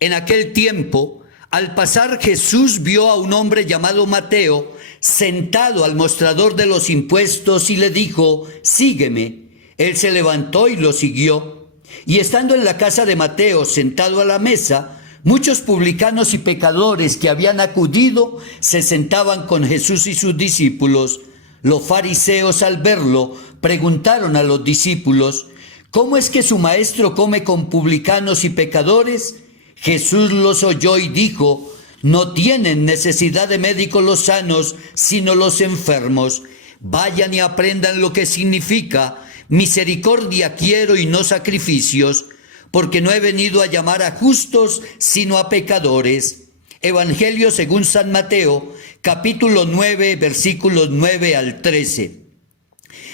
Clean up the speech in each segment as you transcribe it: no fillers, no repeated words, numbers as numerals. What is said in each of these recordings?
En aquel tiempo, al pasar Jesús vio a un hombre llamado Mateo sentado al mostrador de los impuestos y le dijo: sígueme. Él se levantó y lo siguió. Y estando en la casa de Mateo sentado a la mesa, muchos publicanos y pecadores que habían acudido se sentaban con Jesús y sus discípulos. Los fariseos, al verlo, preguntaron a los discípulos: ¿cómo es que su maestro come con publicanos y pecadores? Jesús los oyó y dijo: no tienen necesidad de médicos los sanos, sino los enfermos. Vayan y aprendan lo que significa: misericordia quiero y no sacrificios, porque no he venido a llamar a justos, sino a pecadores. Evangelio según San Mateo, capítulo 9, versículos 9 al 13.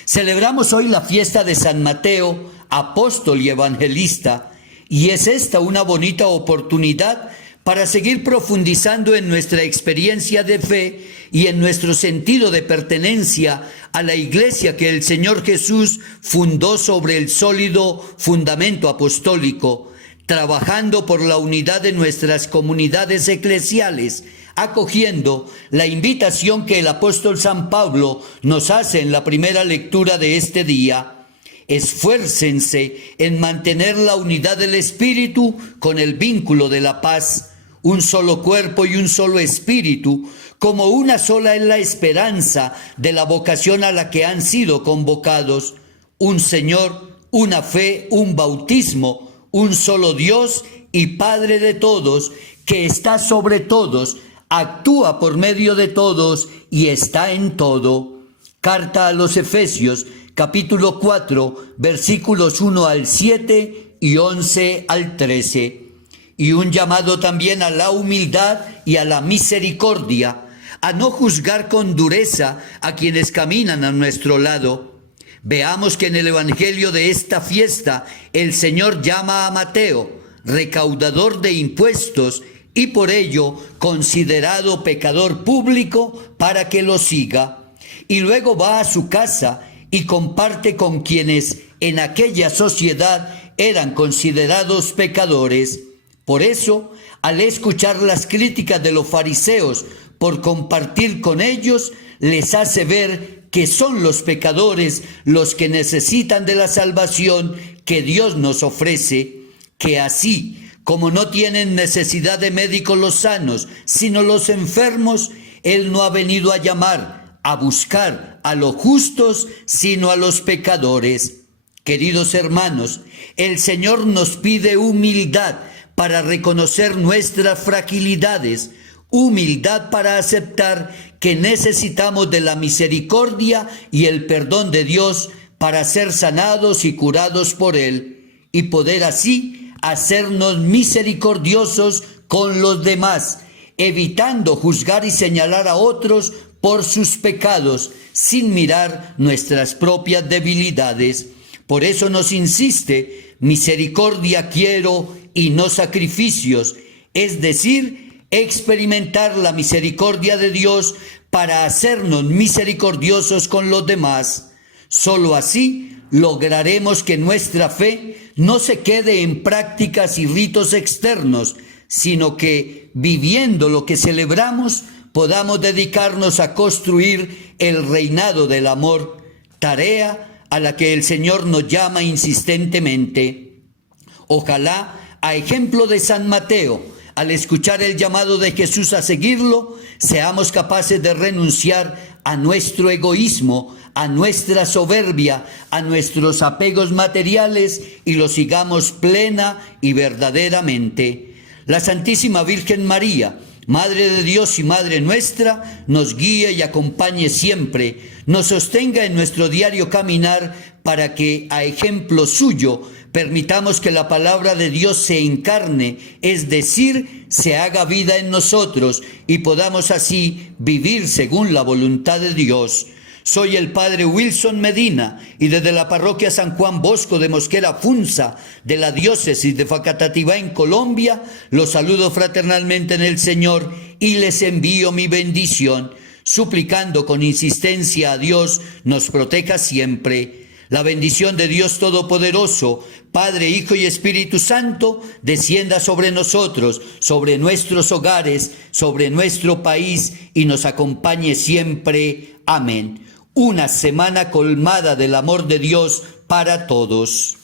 Celebramos hoy la fiesta de San Mateo, apóstol y evangelista, y es esta una bonita oportunidad para seguir profundizando en nuestra experiencia de fe y en nuestro sentido de pertenencia a la iglesia que el Señor Jesús fundó sobre el sólido fundamento apostólico, trabajando por la unidad de nuestras comunidades eclesiales, acogiendo la invitación que el apóstol San Pablo nos hace en la primera lectura de este día. Esfuércense en mantener la unidad del Espíritu con el vínculo de la paz, un solo cuerpo y un solo espíritu, como una sola es la esperanza de la vocación a la que han sido convocados, un Señor, una fe, un bautismo, un solo Dios y Padre de todos, que está sobre todos, actúa por medio de todos y está en todo. Carta a los Efesios, capítulo 4, versículos 1 al 7 y 11 al 13. Y un llamado también a la humildad y a la misericordia, a no juzgar con dureza a quienes caminan a nuestro lado. Veamos que en el Evangelio de esta fiesta el Señor llama a Mateo, recaudador de impuestos, y por ello considerado pecador público, para que lo siga. Y luego va a su casa y comparte con quienes en aquella sociedad eran considerados pecadores. Por eso, al escuchar las críticas de los fariseos por compartir con ellos, les hace ver que son los pecadores los que necesitan de la salvación que Dios nos ofrece, que así como no tienen necesidad de médicos los sanos, sino los enfermos, Él no ha venido a llamar, a buscar a los justos, sino a los pecadores. Queridos hermanos, el Señor nos pide humildad para reconocer nuestras fragilidades, humildad para aceptar que necesitamos de la misericordia y el perdón de Dios para ser sanados y curados por Él, y poder así hacernos misericordiosos con los demás, evitando juzgar y señalar a otros por sus pecados, sin mirar nuestras propias debilidades. Por eso nos insiste: misericordia quiero y no sacrificios, es decir, experimentar la misericordia de Dios para hacernos misericordiosos con los demás. Solo así lograremos que nuestra fe no se quede en prácticas y ritos externos, sino que, viviendo lo que celebramos, podamos dedicarnos a construir el reinado del amor, tarea a la que el Señor nos llama insistentemente. Ojalá, a ejemplo de San Mateo, al escuchar el llamado de Jesús a seguirlo, seamos capaces de renunciar a nuestro egoísmo, a nuestra soberbia, a nuestros apegos materiales, y lo sigamos plena y verdaderamente. La Santísima Virgen María, Madre de Dios y Madre nuestra, nos guíe y acompañe siempre, nos sostenga en nuestro diario caminar, para que, a ejemplo suyo, permitamos que la palabra de Dios se encarne, es decir, se haga vida en nosotros, y podamos así vivir según la voluntad de Dios. Soy el Padre Wilson Medina, y desde la parroquia San Juan Bosco de Mosquera Funza, de la diócesis de Facatativá en Colombia, los saludo fraternalmente en el Señor y les envío mi bendición, suplicando con insistencia a Dios nos proteja siempre. La bendición de Dios Todopoderoso, Padre, Hijo y Espíritu Santo, descienda sobre nosotros, sobre nuestros hogares, sobre nuestro país y nos acompañe siempre. Amén. Una semana colmada del amor de Dios para todos.